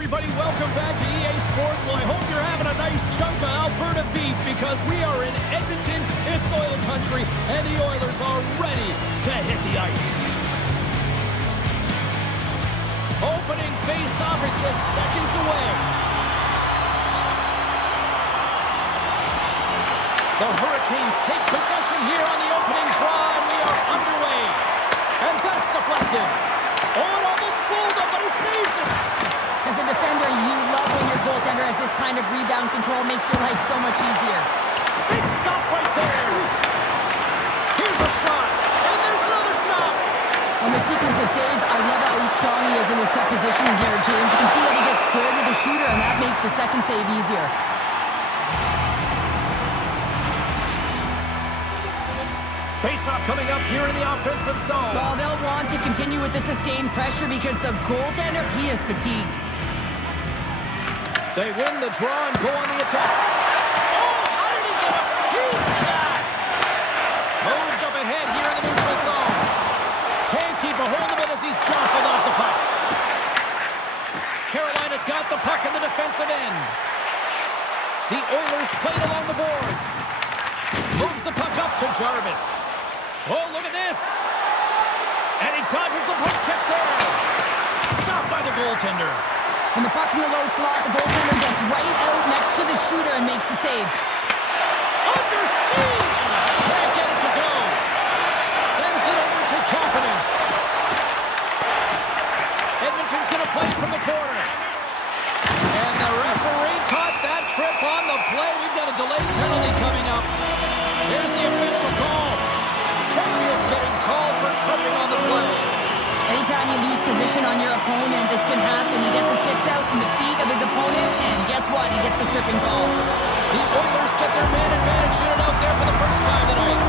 everybody. Welcome back to EA Sports. Well, I hope you're having a nice chunk of Alberta beef because we are in Edmonton. It's oil country, and the Oilers are ready to hit the ice. Opening face-off is just seconds away. The Hurricanes take possession here on the opening draw, and we are underway. And that's deflected. Oh, it almost fooled him, but he saves it. As a defender, you love when your goaltender has this kind of rebound control. Makes your life so much easier. Big stop right there. Here's a shot, and there's another stop. On the sequence of saves, I love how strong he is in his set position here, James. You can see that he gets squared with the shooter, and that makes the second save easier. Face-off coming up here in the offensive zone. Well, they'll want to continue with the sustained pressure because the goaltender, he is fatigued. They win the draw and go on the attack. Oh, how did he get a piece of that? Moved up ahead here in the neutral zone. Can't keep a hold of it as he's jostled off the puck. Carolina's got the puck in the defensive end. The Oilers played along the boards. Moves the puck up to Jarvis. Oh, look at this. And he dodges the puck check there. Stopped by the goaltender. When the puck's in the low slot, the goaltender gets right out next to the shooter and makes the save. Under siege. Can't get it to go. Sends it over to Kapanen. Edmonton's going to play it from the corner. And the referee caught that trip on the play. We've got a delayed penalty coming up. Here's the official call. It's getting called for tripping on the play. Anytime you lose position on your opponent, this can happen. He gets the sticks out in the feet of his opponent, and guess what? He gets the tripping call. The Oilers get their man advantage unit out there for the first time tonight.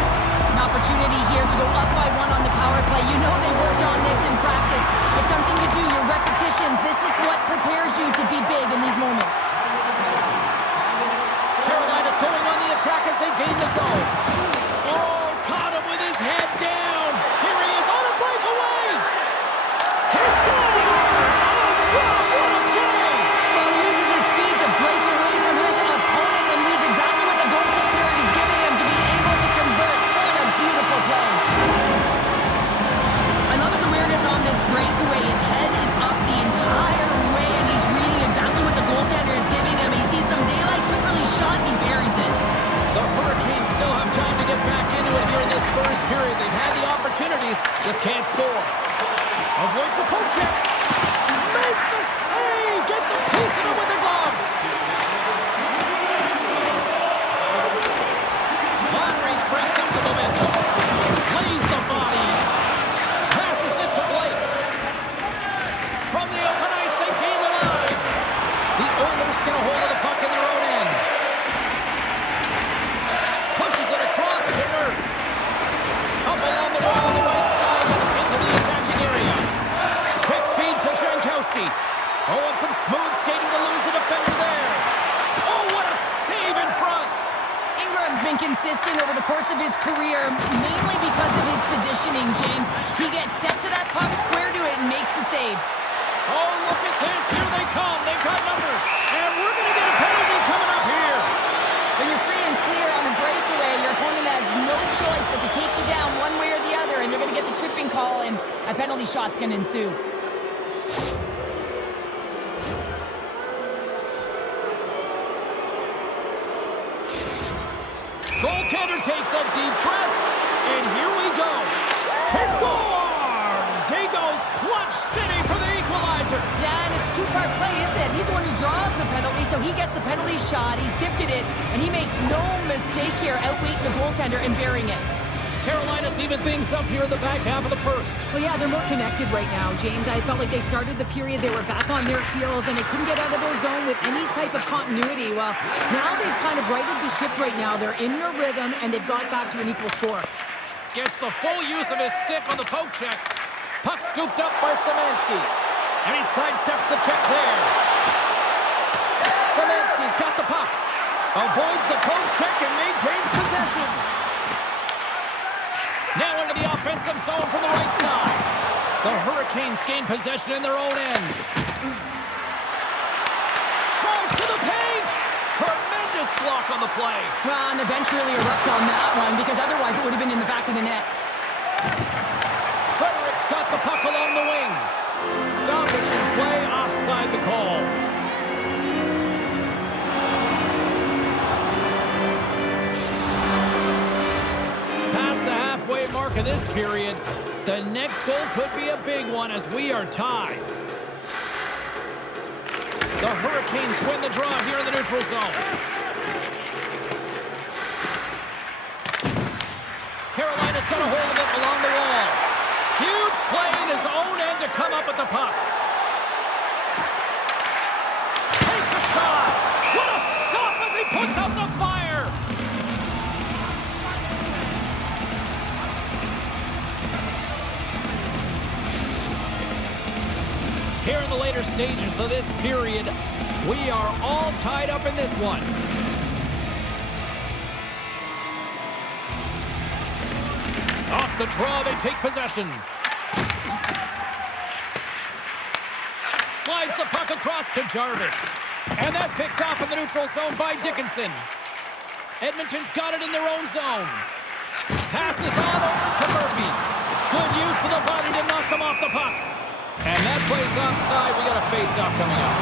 An opportunity here to go up by one on the power play. You know they worked on this in practice. It's something you do, your repetitions. This is what prepares you to be big in these moments. Carolina's going on the attack as they gain the zone. Oh, caught him with his head down. Here he is on a breakaway. He scores! Oh, wow, what a play! Well, he uses his speed to break away from his opponent and reads exactly what the goaltender is giving him to be able to convert. What a beautiful play. I love his awareness on this breakaway. His head is up the entire way, and he's reading exactly what the goaltender is giving him. He sees some daylight, quickly shot, and he buries it. The Hurricanes still have time to get back into it here in this first period. They've had the opportunities, just can't score. Avoids the poke check. Makes a save. Gets a piece of it with the glove. Long reach breaks up the momentum. Plays the body. Passes it to Blake. From the open ice, they gain the line. The Oilers get a hold of the puck in their own end. Pushes it across to Nurse. Up along the wall on the right side and into the attacking area. Quick feed to Jankowski. Oh, and some smooth skating to lose the defender there. Oh, what a save in front. Ingram's been consistent over the course of his career, mainly because of his positioning, James. He gets set to that puck, square to it, and makes the save. Oh, look at this. Here they come. They've got numbers. And we're going to get a penalty coming up here. When you're free and clear on a breakaway, your opponent has no choice but to take you down one way or the other, and they're going to get the tripping call, and a penalty shot's going to ensue. Goaltender takes a deep breath, and here we go. He scores! He goes clutch city for the equalizer. Yeah, and it's a two-part play, isn't it? He's the one who draws the penalty, so he gets the penalty shot. He's gifted it, and he makes no mistake here, outweighing the goaltender and burying it. Carolina's even things up here in the back half of the first. Well, yeah, they're more connected right now, James. I felt like they started the period, they were back on their heels, and they couldn't get out of their zone with any type of continuity. Well, now they've kind of righted the ship right now. They're in their rhythm, and they've got back to an equal score. Gets the full use of his stick on the poke check. Puck scooped up by Szymanski. And he sidesteps the check there. Szymanski's got the puck. Avoids the poke check and maintains possession. Now into the offensive zone from the right side. The Hurricanes gain possession in their own end. to the paint! Tremendous block on the play. Well, and the bench really erupts on that one because otherwise it would have been in the back of the net. Frederic's got the puck along the wing. Stoppage in play, offside the call. Past the halfway mark of this period, the next goal could be a big one as we are tied. The Hurricanes win the draw here in the neutral zone. Carolina's got a hold of it along the wall. Huge play in his own end to come up with the puck. Takes a shot. What a stop as he puts out the fire. Here in the later stages of this period, we are all tied up in this one. Off the draw, they take possession. Slides the puck across to Jarvis. And that's picked off in the neutral zone by Dickinson. Edmonton's got it in their own zone. Passes on over to Murphy. Good use of the body to knock them off the puck. And that plays offside. We got a face-off coming up.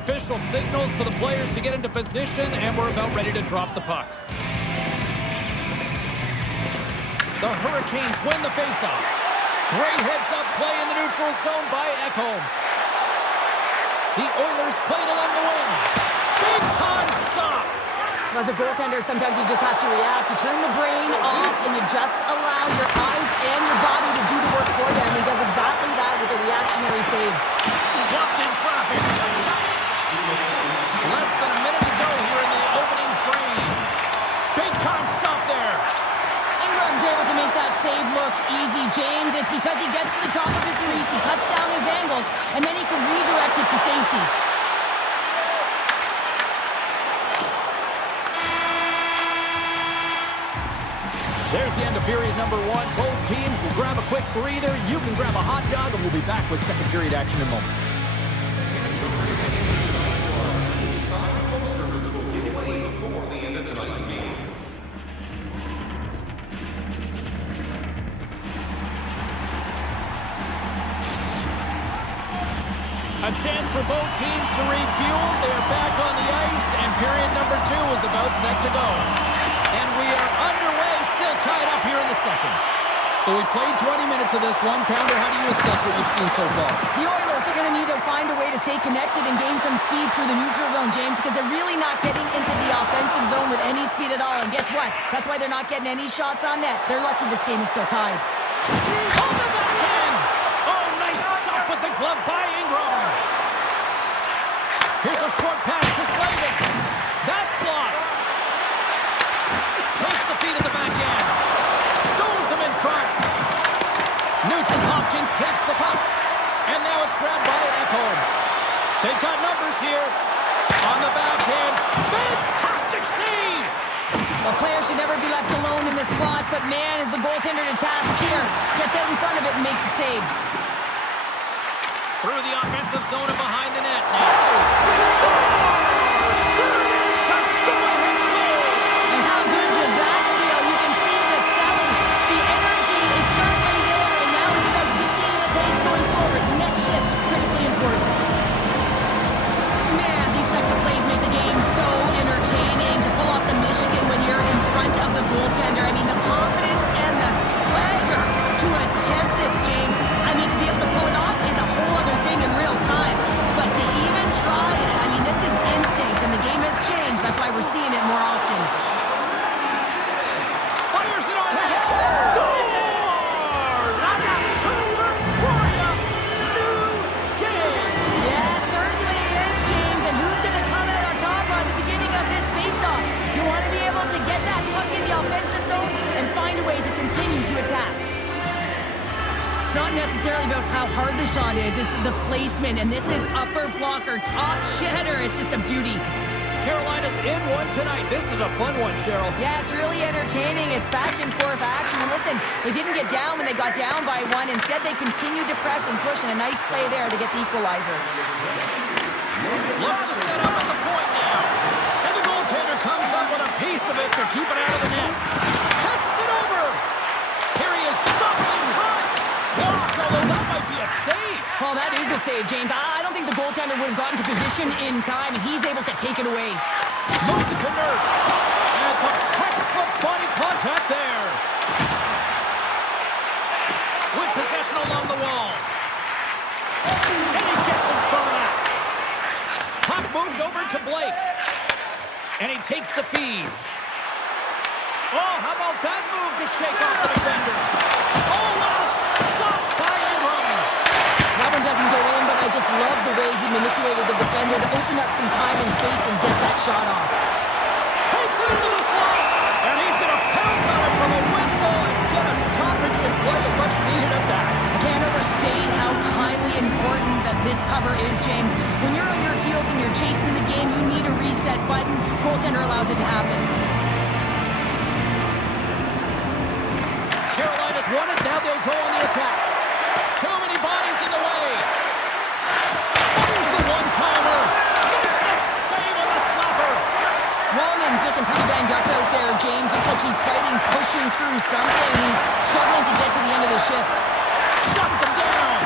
Official signals for the players to get into position, and we're about ready to drop the puck. The Hurricanes win the face-off. Great heads-up play in the neutral zone by Ekholm. The Oilers played along the wing. Big-time stop. As a goaltender, sometimes you just have to react. You turn the brain off, and you just allow your eyes and your body to do the work for you, and he does exactly that with a reactionary save. Blocked in traffic. Less than a minute to go here in the opening frame. Big-time stop there. Ingram's able to make that save look easy, James. It's because he gets to the top of his crease, he cuts down his angles, and then he can redirect it to safety. There's the end of period number one. Both teams will grab a quick breather. You can grab a hot dog, and we'll be back with second period action in moments. A chance for both teams to refuel. They're back on the ice, and period number two is about set to go. And we are underway, still tied up here in the second. So we played 20 minutes of this one. Pounder, how do you assess what you've seen so far? The Oilers are going to need to find a way to stay connected and gain some speed through the neutral zone, James, because they're really not getting into the offensive zone with any speed at all. And guess what? That's why they're not getting any shots on net. They're lucky this game is still tied. On the backhand! Oh, nice stop with the glove by Ingram. Here's a short pass to Slavin. That's blocked. Takes the feet of the backhand. Stones him in front. Nugent-Hopkins takes the puck. And now it's grabbed by Ekholm. They've got numbers here. On the backhand. Fantastic save! Well, players should never be left alone in this slot, but man, is the goaltender to task here. Gets out in front of it and makes the save. Through the offensive zone and behind the net now. Scores! There is the go-ahead goal! And how good does that feel? You can see the selling. The energy is certainly there, and now it's about dictating the pace going forward. Next shift, critically important. Man, these types of plays make the game so entertaining. To pull off the Michigan when you're in front of the goaltender. I mean, the confidence and the swagger to attempt this, James. I mean, to be able to pull it off is a whole other thing in real time. But to even try it, I mean, this is instincts, and the game has changed. That's why we're seeing it more often. Fires it on net. Scores! I got two words for you. New game. Yeah, certainly is, James. And who's going to come out on top on the beginning of this face-off? You want to be able to get that puck in the offensive zone and find a way to continue to attack. It's not necessarily about how hard the shot is, it's the placement, and this is upper blocker, top cheddar. It's just a beauty. Carolina's in one tonight. This is a fun one, Cheryl. Yeah, it's really entertaining. It's back and forth action. And listen, they didn't get down when they got down by one. Instead, they continued to press and push, and a nice play there to get the equalizer. Looks to set up at the point now. And the goaltender comes up with a piece of it to keep it out of the net. Passes it over. Here he is, shot in front. Blocked, although that might be a save. Well, that is a save, James. I don't think the goaltender would have gotten to position in time, and he's able to take it away. Moves it to Nurse. And some textbook body contact there. With possession along the wall. And he gets in front of that. Puck moved over to Blake. And he takes the feed. Oh, how about that move to shake off the defender? Oh, what a stop by Ingram. That one doesn't go in, but I just love the way he manipulated the defender to open up some time and space and get that shot off. Takes it into the slot. And he's going to pounce on it from a whistle and get a stoppage in play, and much needed at that. I can't overstate how timely important that this cover is, James. When you're on your heels and you're chasing the game, you need a reset button. Goaltender allows it to happen. Carolina's won it. Now they'll go on the attack. Too many bodies in the way. Here's the one-timer. Makes the save on the slapper. Wallman's looking pretty banged up out there, James. Looks like he's fighting, pushing through something. He's struggling to get to the end of the shift. Shuts him down.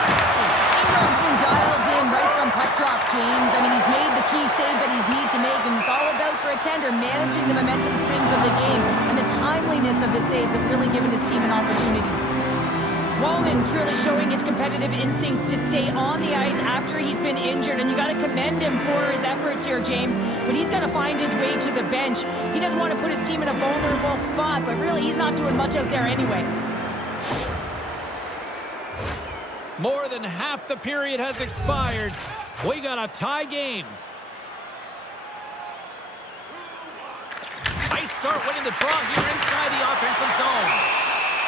Ingram's been dialed in right from puck drop, James. I mean, he's made the key saves that he's need to make, and it's all about, for a tender, managing the momentum swings of the game, and the timeliness of the saves have really given his team an opportunity. Wallman's really showing his competitive instincts to stay on the ice after he's been injured, and you got to commend him for his efforts here, James. But he's got to find his way to the bench. He doesn't want to put his team in a vulnerable spot, but really he's not doing much out there anyway. More than half the period has expired. We got a tie game. Nice start winning the draw here inside the offensive zone.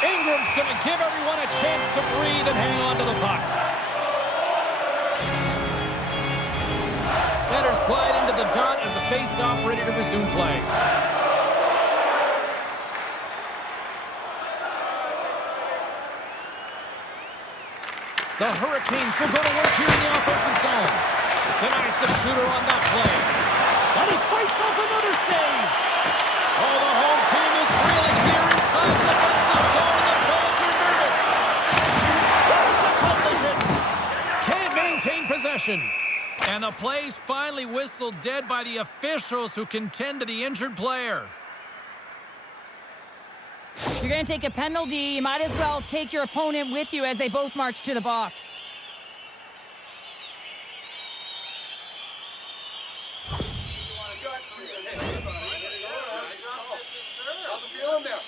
Ingram's going to give everyone a chance to breathe and hang on to the puck. Centers glide into the dot as a face-off ready to resume play. The Hurricanes will go to work here in the offensive zone. Denies the shooter on that play. And he fights off another save. Oh, the home team is reeling here inside the defensive zone, and the fans are nervous. There's a collision. Can't maintain possession. And the play's finally whistled dead by the officials who can tend to the injured player. You're going to take a penalty. You might as well take your opponent with you as they both march to the box. How's it feeling there?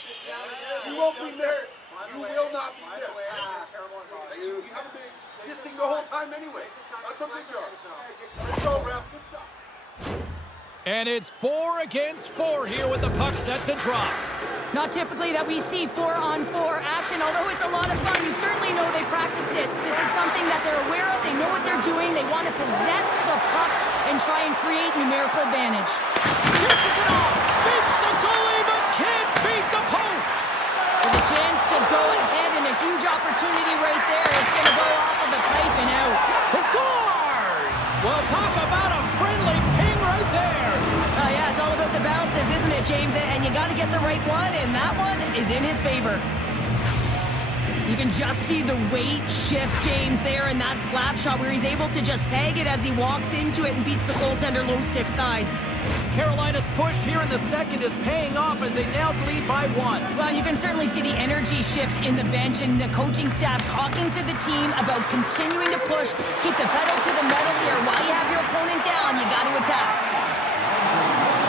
You won't be missed. You will not be missed. You haven't been existing the whole time anyway. That's a good job. Let's go, ref. Good stuff. And it's 4 against 4 here with the puck set to drop. Not typically that we see 4-on-4 action, although it's a lot of fun. You certainly know they practice it. This is something that they're aware of. They know what they're doing. They want to possess the puck and try and create numerical advantage. Dishes it off. Beats the goalie, but can't beat the post. With a chance to go ahead and a huge opportunity right there. It's going to go off of the pipe and out. He scores! Well, talk about a friendly ping right there. Oh, yeah, it's all about the bounces, isn't it, James? And you got to get the right one, and that one is in his favor. You can just see the weight shift, James, there in that slap shot where he's able to just peg it as he walks into it and beats the goaltender low stick side. Carolina's push here in the second is paying off as they now lead by 1. Well, you can certainly see the energy shift in the bench and the coaching staff talking to the team about continuing to push, keep the pedal to the metal here. While you have your opponent down, you got to attack.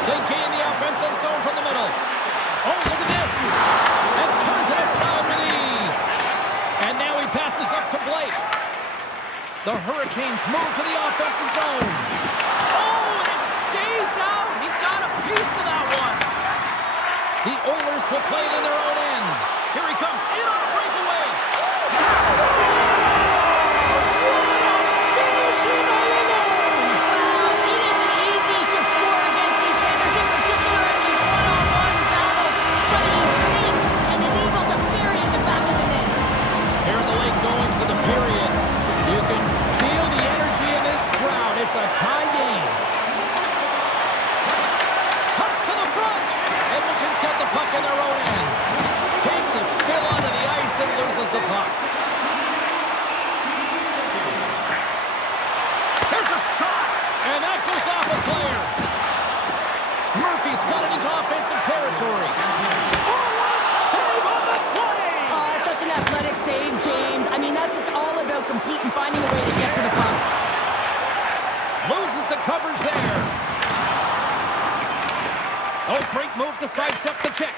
They gain the offensive zone from the middle. Oh, look at this. And turns it aside with ease. And now he passes up to Blake. The Hurricanes move to the offensive zone. Oh, and it stays out. He got a piece of that one. The Oilers will play it in their own end. Here he comes in on a breakaway. Scores! Finishing all alone. Wow, it isn't easy to score against these Murphy's got it into offensive territory. Oh, what a save on the play! Oh, it's such an athletic save, James. I mean, that's just all about competing, finding a way to get to the puck. Loses the coverage there. Oh, great move to sidestep the check.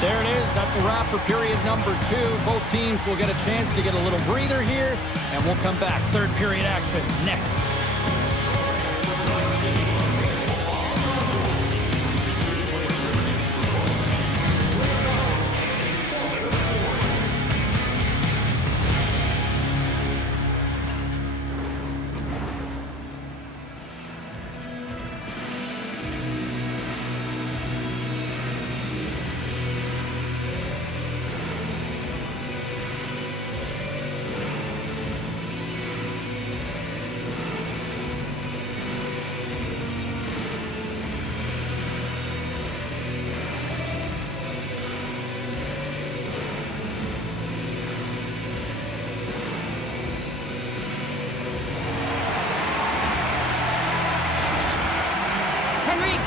There it is. That's a wrap for period number 2. Both teams will get a chance to get a little breather here, and we'll come back. Third period action next.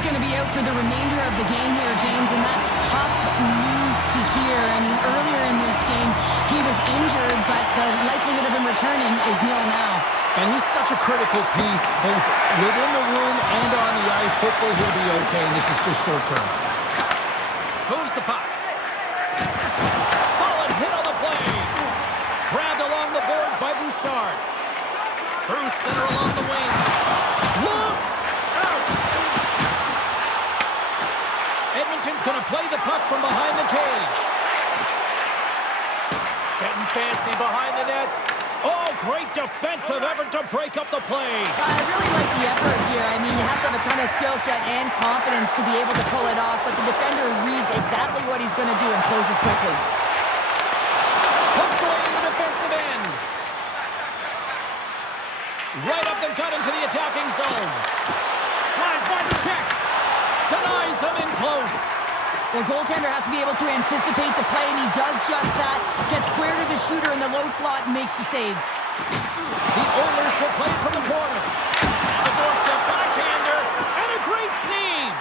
Going to be out for the remainder of the game here, James, and that's tough news to hear. I mean, earlier in this game, he was injured, but the likelihood of him returning is nil now. And he's such a critical piece, both within the room and on the ice. Hopefully he'll be okay, and this is just short term. Moves the puck. Solid hit on the play. Grabbed along the boards by Bouchard. Through center along the wing. Look out! Edmonton's going to play the puck from behind the cage. Getting fancy behind the net. Oh, great defensive effort to break up the play. I really like the effort here. I mean, you have to have a ton of skill set and confidence to be able to pull it off, but the defender reads exactly what he's going to do and closes quickly. Hooked away in the defensive end. Right up the gut into the attacking zone. Slides by the check. Denies him in close. The goaltender has to be able to anticipate the play, and he does just that. Gets square to the shooter in the low slot and makes the save. The Oilers will play from the corner. On the doorstep backhander, and a great save.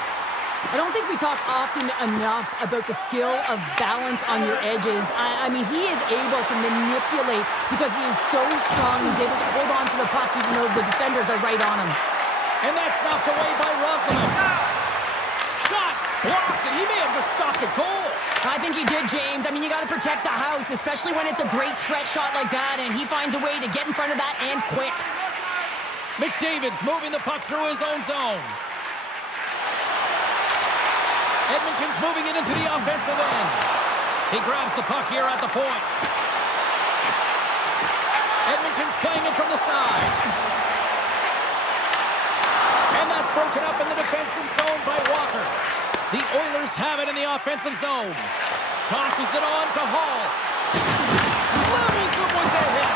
I don't think we talk often enough about the skill of balance on your edges. I mean, he is able to manipulate because he is so strong. He's able to hold on to the puck even though the defenders are right on him. And that's knocked away by Roslovic. Shot blocked, and he may have just stopped a goal. I think he did, James. I mean, you got to protect the house, especially when it's a great threat shot like that, and he finds a way to get in front of that and quick. McDavid's moving the puck through his own zone. Edmonton's moving it into the offensive end. He grabs the puck here at the point. Edmonton's playing it from the side. And that's broken up in the defensive zone by Walker. The Oilers have it in the offensive zone. Tosses it on to Hall. Levels him with the hit.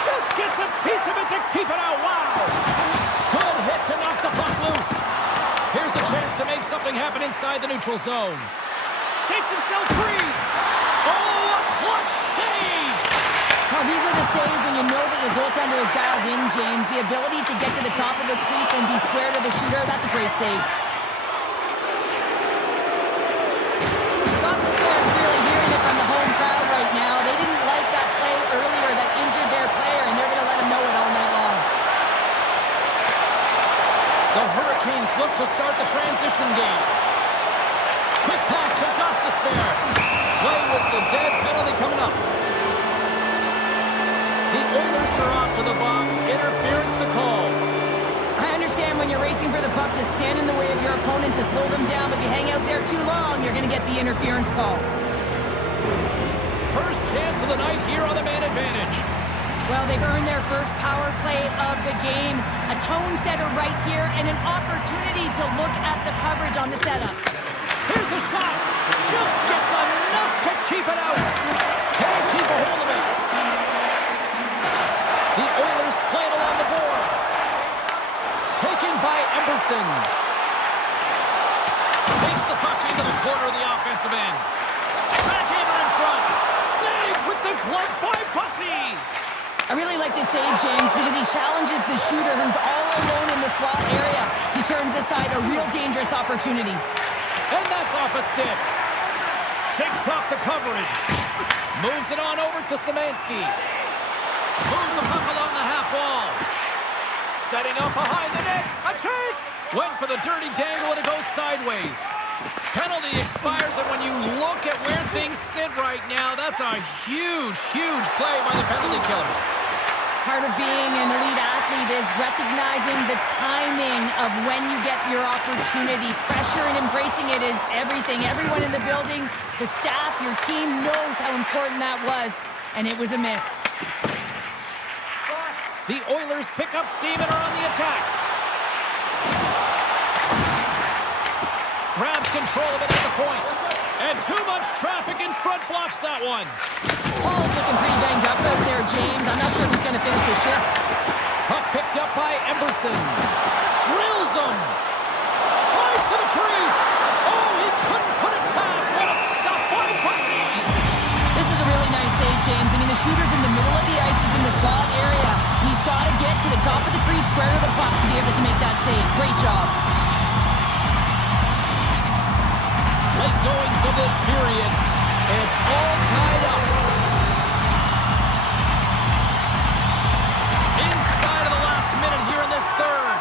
Just gets a piece of it to keep it out. Wow. Good hit to knock the puck loose. Here's a chance to make something happen inside the neutral zone. Shakes himself free. Oh, a clutch save. Well, these are the saves when you know that your goaltender is dialed in, James. The ability to get to the top of the crease and be square to the shooter, that's a great save. Gostisbehere's really hearing it from the home crowd right now. They didn't like that play earlier that injured their player, and they're going to let him know it all night long. The Hurricanes look to start the transition game. Quick pass to Gostisbehere. Play whistle dead, penalty coming up. The Oilers are off to the box. Interference the call. I understand when you're racing for the puck to stand in the way of your opponent to slow them down, but if you hang out there too long, you're going to get the interference call. First chance of the night here on the man advantage. Well, they've earned their first power play of the game. A tone setter right here and an opportunity to look at the coverage on the setup. Here's a shot. Just gets enough to keep it out. Can't keep a hold of it. The Oilers play it along the boards. Taken by Emerson. Takes the puck into the corner of the offensive end. Backhander in front. Snagged with the glove by Bussey. I really like this save, James, because he challenges a real dangerous opportunity. And that's off a stick. Shakes off the coverage. Moves it on over to Szymanski. Moves the puck along the half wall. Setting up behind the net. A chance. Went for the dirty dangle and it goes sideways. Penalty expires, and when you look at where things sit right now, that's a huge, huge play by the penalty killers. Part of being an elite athlete is recognizing the timing of when you get your opportunity. Pressure and embracing it is everything. Everyone in the building, the staff, your team knows how important that was, and it was a miss. The Oilers pick up steam and are on the attack. Grabs control of it at the point. And too much traffic in front blocks that one. Paul's looking pretty banged up out there, James. I'm not sure if he's going to finish the shift. Puck picked up by Emerson. Drills him. Drives to the crease. Oh, he couldn't put it past. What a stop by Bussy. This is a really nice save, James. I mean, the shooter's in the middle of the ice. He's in the slot area. And he's got to get to the top of the crease, square to the puck to be able to make that save. Great job. Late goings of this period. It's all tied up. Inside of the last minute here in this third.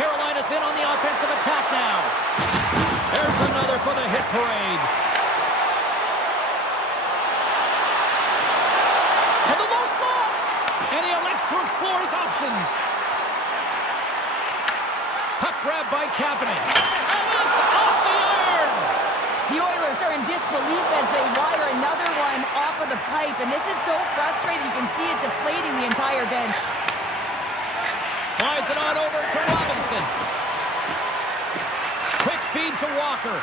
Carolina's in on the offensive attack now. There's another for the hit parade. To the low slot. And he elects to explore his options. Puck grab by Kapanen. And it's off the iron! The Oilers are in disbelief as they wire another one off of the pipe, and this is so frustrating. You can see it deflating the entire bench. Slides it on over to Robinson. Quick feed to Walker.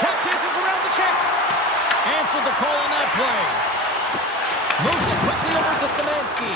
Tap dances around the check. Answered the call on that play. Moves it quickly over to Szymanski.